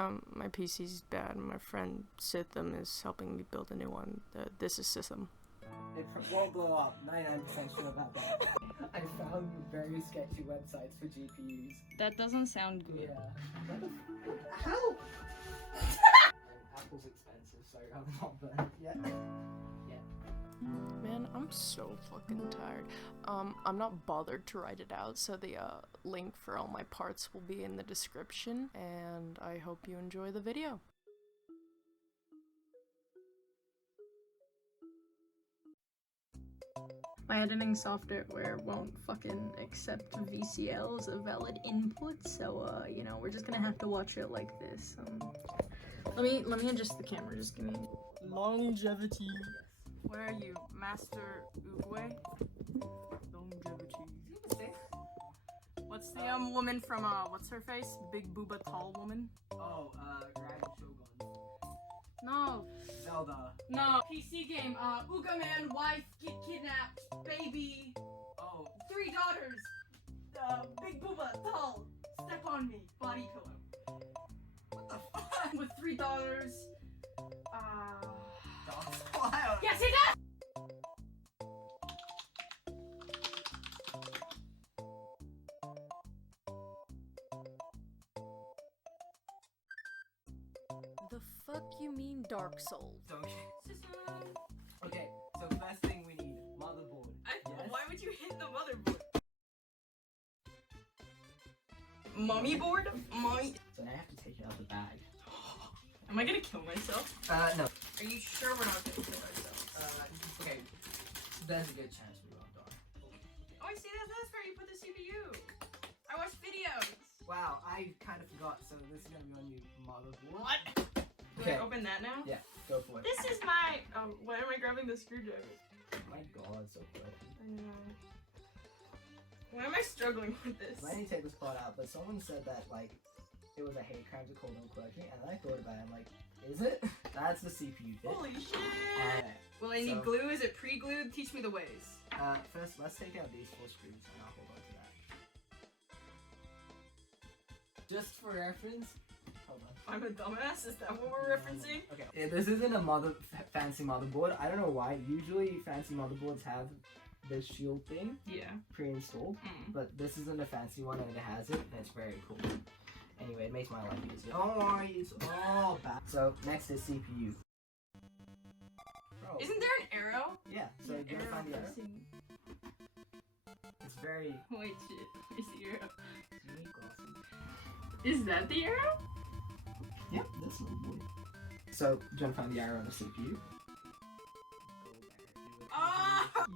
My PC's bad, and my friend Sitham is helping me build a new one. This is Sitham. It won't blow up. 99% sure about that. I found very sketchy websites for GPUs. That doesn't sound good. Yeah. How? Apple's expensive, so I'm not burnt yet. Man, I'm so fucking tired. I'm not bothered to write it out, so the link for all my parts will be in the description, and I hope you enjoy the video. My editing software won't fucking accept VCL as a valid input, so you know, we're just gonna have to watch it like this. Let me adjust the camera. Just give me longevity. Where are you, Master Uguay? Longevity. What's the woman from what's her face? Big booba tall woman? Oh, Grand Shogun. No. Zelda. No. PC game. Uga man, wife, get kidnapped, baby. Oh. 3 daughters. Big booba tall. Step on me. Body pillow. What the fuck? With 3 daughters. Dog's wild. Yes, he does! The fuck you mean Dark Souls? Okay, so first thing we need, motherboard. Yes. Why would you hit the motherboard? Mummy board? Mommy. So now I have to take it out of the bag. Am I gonna kill myself? No. Are you sure we're not gonna kill ourselves? Okay. There's a good chance we won't die. Oh, I see that's where you put the CPU. I watch videos. Wow, I kind of forgot, so this is gonna be on your motherboard. What? Okay. Can I open that now? Yeah, go for it. This is my, why am I grabbing the screwdriver? Oh my god, so good. I know. Why am I struggling with this? I need to take this part out, but someone said that, like, it was a hate crime to call them clergy, and then I thought about it, I'm like, is it? That's the CPU bit. Holy shit! Well, I need glue. Is it pre-glued? Teach me the ways. First, let's take out these 4 screws, and I'll hold on to that. Just for reference, hold on. I'm a dumbass? Is that what we're referencing? Okay. Yeah, this isn't a fancy motherboard. I don't know why. Usually, fancy motherboards have this shield thing. Yeah. Pre-installed. But this isn't a fancy one, and it has it, and it's very cool. Anyway, it makes my life easier. Don't worry, it's all bad. So, next is CPU. Bro. Isn't there an arrow? Yeah, so you gotta find the arrow. It's very... Wait, shit. Is the arrow? Unique glossy. Is that the arrow? Yep, this little boy. So, do you want to find the arrow on the CPU? Ah!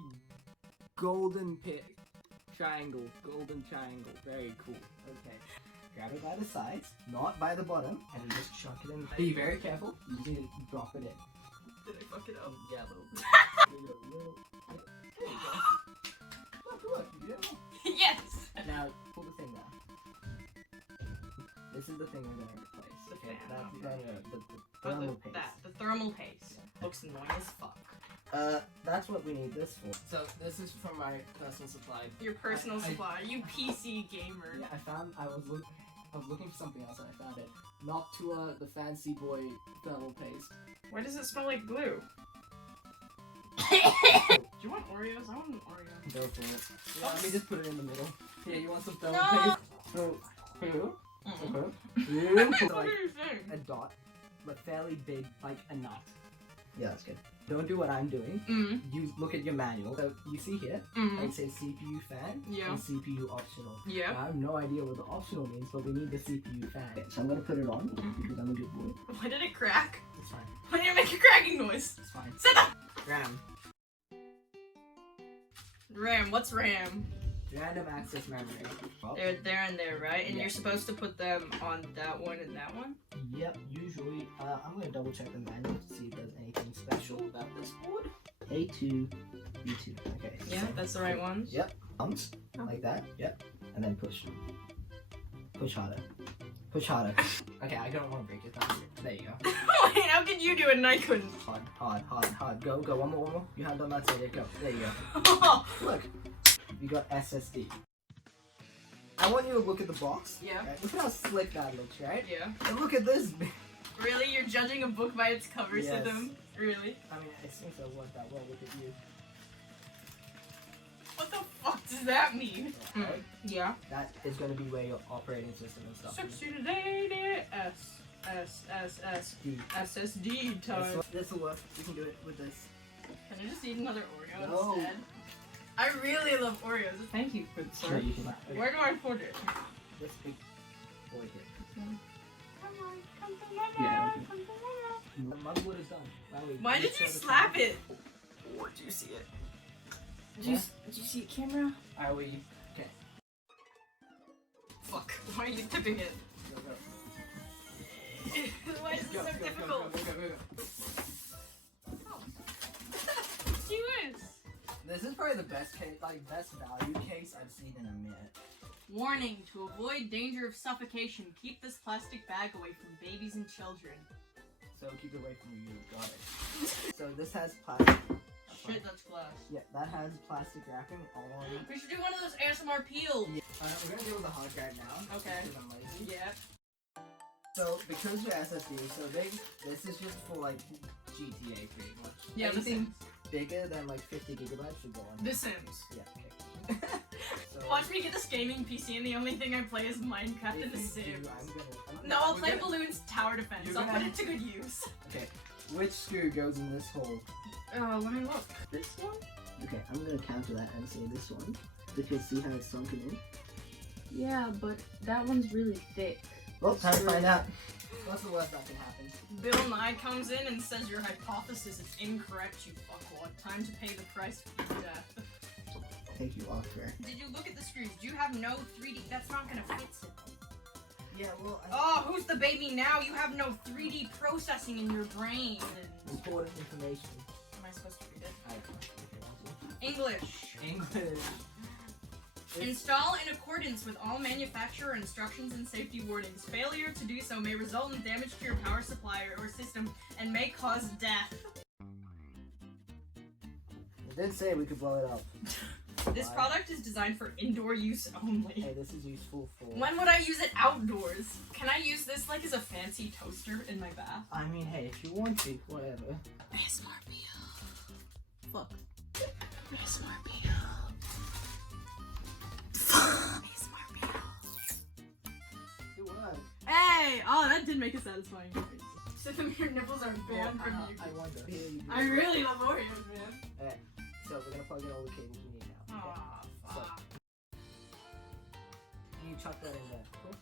Golden pit. Triangle. Golden triangle. Very cool. Okay. Grab it by the sides, not by the bottom, and you just chuck it in. Be very careful. You need to drop it in. Did I fuck it up? Yeah, a little bit. There you go. Look, you did it. Yes! Now, pull the thing down. This is the thing we're going to replace. The Okay, fan, that's the thermal paste. The thermal paste. Looks annoying as fuck. That's what we need this for. So, this is from my personal supply. Your personal supply. You PC gamer. Yeah, I was looking for something else and I found it. Not to the fancy boy thermal paste. Why does it smell like glue? Do you want Oreos? I want an Oreo. Go for it. Yeah, let me just put it in the middle. Yeah, you want some thermal No! paste? So, here. Okay. What are you saying? A dot, but fairly big, like a nut. Yeah, that's good. Don't do what I'm doing. You look at your manual. So you see here, it says CPU fan and CPU optional. Yeah. Now, I have no idea what the optional means, but we need the CPU fan. Okay, so I'm gonna put it on because I'm a good boy. Why did it crack? It's fine. Why did it make a cracking noise? It's fine. Sit up! RAM. RAM, what's RAM? Random access memory. Well, They're there and there, right? And you're supposed to put them on that one and that one? Yep, usually. I'm gonna double check the manual to see if there's anything special about this board. A2, B2. Okay. Yeah, so that's the right ones? Yep. Pumps. Like that. Yep. And then push. Push harder. Push harder. Okay, I don't want to break your thumb. There you go. Wait, how could you do it and I couldn't? Hard. Go. One more. Your hand on that side. Go. There you go. Look. You got SSD. I want you to look at the box. Yeah. Right? Look at how slick that looks, right? Yeah. And look at this. Really? You're judging a book by its cover, Yes. Sidham? Really? I mean, it seems to work that well. Look at you. What the fuck does that mean? Right? Yeah. That is going to be where your operating system and stuff. 60 to 80 D. SSD time. This will work. You can do it with this. Can I just eat another Oreo No. instead? I really love Oreos. Thank you for the Sure, you can. Okay. Where do I put it? This big boy here. Yeah. The motherboard is done. Why did you slap it? Or do you see it? Did you see it, camera? Are we? Okay. Fuck. Why are you tipping it? Go, go. Why is this Go, so go, go, difficult? go, go, go, go. Jeez. This is probably the best case, best value case I've seen in a minute. Warning, to avoid danger of suffocation, keep this plastic bag away from babies and children. So keep it away from you. Got it. So this has plastic. Shit, that's glass. Yeah, that has plastic wrapping all on it. We should do one of those ASMR peels. Yeah. We're gonna deal with the hard drive now. Okay. Because I'm lazy. Yeah. So because your SSD is so big, this is just for like GTA pretty much. Yeah, anything bigger than like 50 gigabytes should go on. The Sims. Yeah. Okay. So, Watch me get this gaming PC and the only thing I play is Minecraft and The Sims. No, I'll play Balloon's Tower Defense. I'll put it to good use. Okay. Which screw goes in this hole? Let me look. This one? Okay, I'm gonna counter that and say this one. Because see how it's sunken in? Yeah, but that one's really thick. Well, time to find out. What's the worst that can happen? Bill Nye comes in and says your hypothesis is incorrect, you fuckwad. Time to pay the price for your death. Take you off there. Did you look at the screws? Do you have no 3D? That's not gonna fit it. Yeah, well. Oh, who's the baby now? You have no 3D processing in your brain. Important information. Am I supposed to read it? I can't. English. English. Install in accordance with all manufacturer instructions and safety warnings. Failure to do so may result in damage to your power supply or system and may cause death. It did say we could blow it up. This product is designed for indoor use only. Hey, this is useful for... When would I use it outdoors? Can I use this like as a fancy toaster in my bath? I mean, hey, if you want to, whatever. ASMR Fuck. ASMR It was. Hey! Oh, that did make a satisfying noise. Sidham, your nipples are banned from you. I wonder. I really love Oreos, man. Alright, so we're gonna plug in all the cables we need now. Okay. Aw, fuck. You chuck that in there. Cool.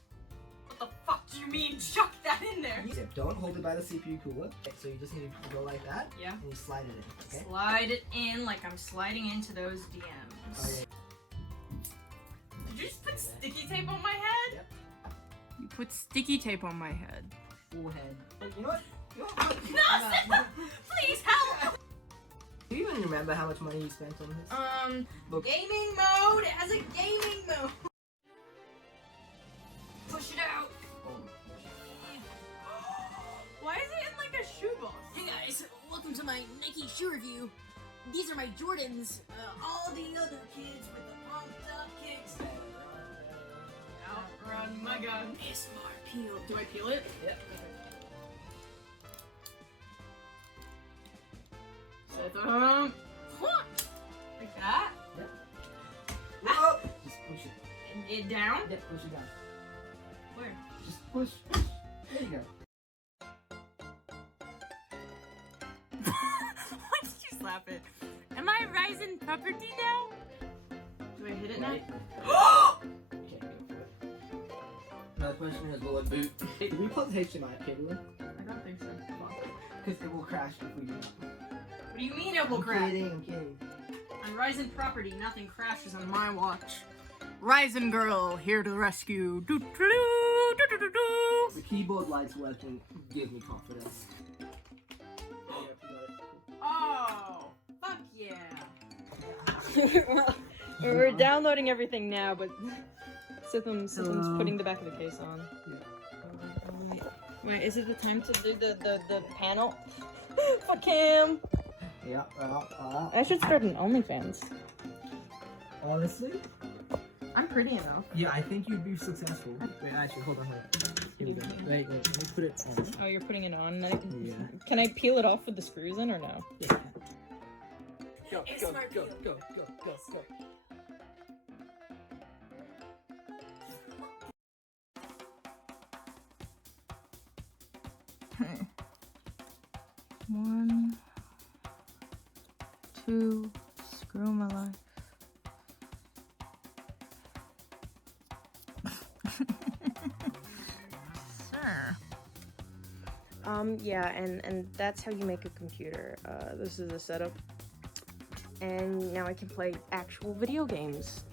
What the fuck do you mean chuck that in there? Yeah, don't hold it by the CPU cooler. Okay, so you just need to go like that. Yeah. And you slide it in, okay? Slide it in like I'm sliding into those DMs. Oh, yeah. Did you just put sticky tape on my head? Yep. You put sticky tape on my head. Full head. You know what? No, Sidham! Please help! Do you even remember how much money you spent on this? Look. Gaming mode! It has a gaming mode! Push it out! Why is it in like a shoebox? Hey guys, welcome to my Nike shoe review. These are my Jordans. All the other kids with the pumped up kicks. Outrun my gun. ASMR peel. Do I peel it? Yep. Sidham. Like that? Yep. Whoa! Just push it. And it down? Yep, push it down. Where? Just push, push. There you go. Why did you slap it? Am I rising property now? Do I hit it now? Right. Okay, go for it. Another question is, will it boot? Hey, did we plug the HDMI cable in? I don't think so. Because it will crash if we do. What do you mean it will I'm crash? kidding, I'm kidding. On Ryzen property, nothing crashes on my watch. Ryzen girl, here to the rescue. Do do do do do do do. The keyboard lights working give me confidence. Oh, fuck yeah. We're downloading everything now, but Sidham's putting the back of the case on. Yeah. Wait, is it the time to do the panel? Fuck him! Yeah, I should start an OnlyFans. honestly, I'm pretty enough. Yeah, I think you'd be successful. Wait, actually, hold on. Here we go. Wait, let me put it on. Oh, you're putting it on? Yeah. Can I peel it off with the screws in or no? Yeah. Go. Okay. 1, 2, screw my life. Sir. Yeah, and that's how you make a computer. This is the setup. And now I can play actual video games.